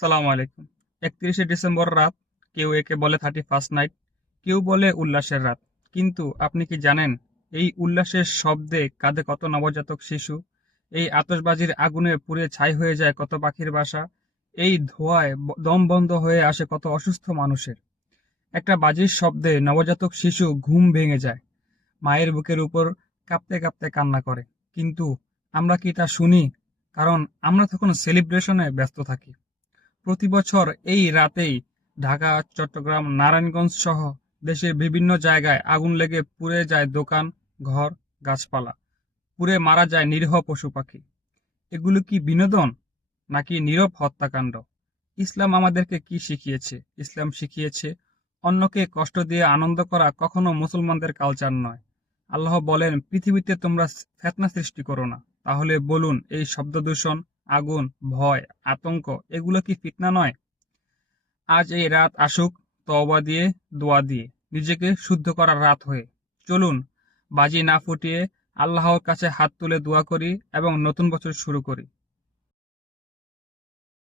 আসসালামু আলাইকুম। 31শে ডিসেম্বর রাত, কেউ একে বলে 31st নাইট, কেউ বলে উল্লাসের রাত। কিন্তু আপনি কি জানেন, এই উল্লাসের শব্দে কাঁদে কত নবজাতক শিশু, এই আতশবাজির আগুনে পুড়ে ছাই হয়ে যায় কত পাখির বাসা, এই ধোঁয়ায় দম বন্ধ হয়ে আসে কত অসুস্থ মানুষের। একটা বাজির শব্দে নবজাতক শিশু ঘুম ভেঙে যায়, মায়ের বুকের উপর কাঁপতে কাঁপতে কান্না করে। কিন্তু আমরা কি তা শুনি? কারণ আমরা তখন সেলিব্রেশনে ব্যস্ত থাকি। প্রতি বছর এই রাতেই ঢাকা, চট্টগ্রাম, নারায়ণগঞ্জ সহ দেশের বিভিন্ন জায়গায় আগুন লেগে পুড়ে যায় দোকান, ঘর, গাছপালা। পুড়ে মারা যায় নিরীহ পশু পাখি। এগুলো কি বিনোদন, নাকি নীরব হত্যাকাণ্ড? ইসলাম আমাদেরকে কি শিখিয়েছে? ইসলাম শিখিয়েছে অন্যকে কষ্ট দিয়ে আনন্দ করা কখনো মুসলমানদের কালচার নয়। আল্লাহ বলেন, পৃথিবীতে তোমরা ফিতনা সৃষ্টি করো না। তাহলে বলুন, এই শব্দ দূষণ, আগুন, ভয়, আতঙ্ক, এগুলো কি ফিতনা নয়? আজ এই রাত আসুক তওবা দিয়ে, দোয়া দিয়ে, নিজেকে শুদ্ধ করার রাত হয়ে। চলুন, বাজি না ফুটিয়ে আল্লাহর কাছে হাত তুলে দোয়া করি এবং নতুন বছর শুরু করি।